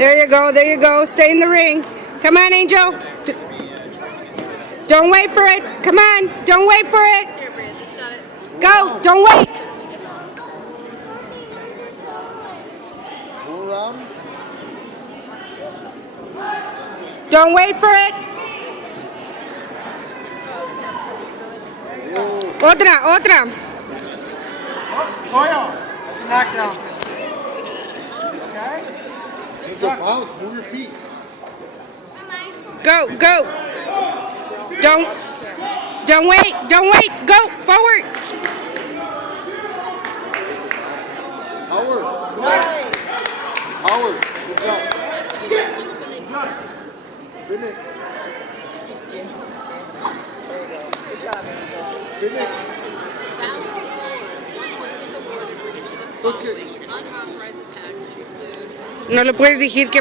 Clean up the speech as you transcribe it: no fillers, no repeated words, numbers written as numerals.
There you go. There you go. Stay in the ring. Come on, Angel. Don't wait for it. Come on. Don't wait for it. Here, Bria, just shut it. Go. Don't wait. Go around. Don't wait for it. Otra, otra. Goyo, that's a knockdown. Okay? Hey, go bounce. Move your feet. Go, go. Don't wait. Don't wait. Go forward. Howard. Howard. Good job. Finish. Finish. Unauthorized attacks include No le puedes decir que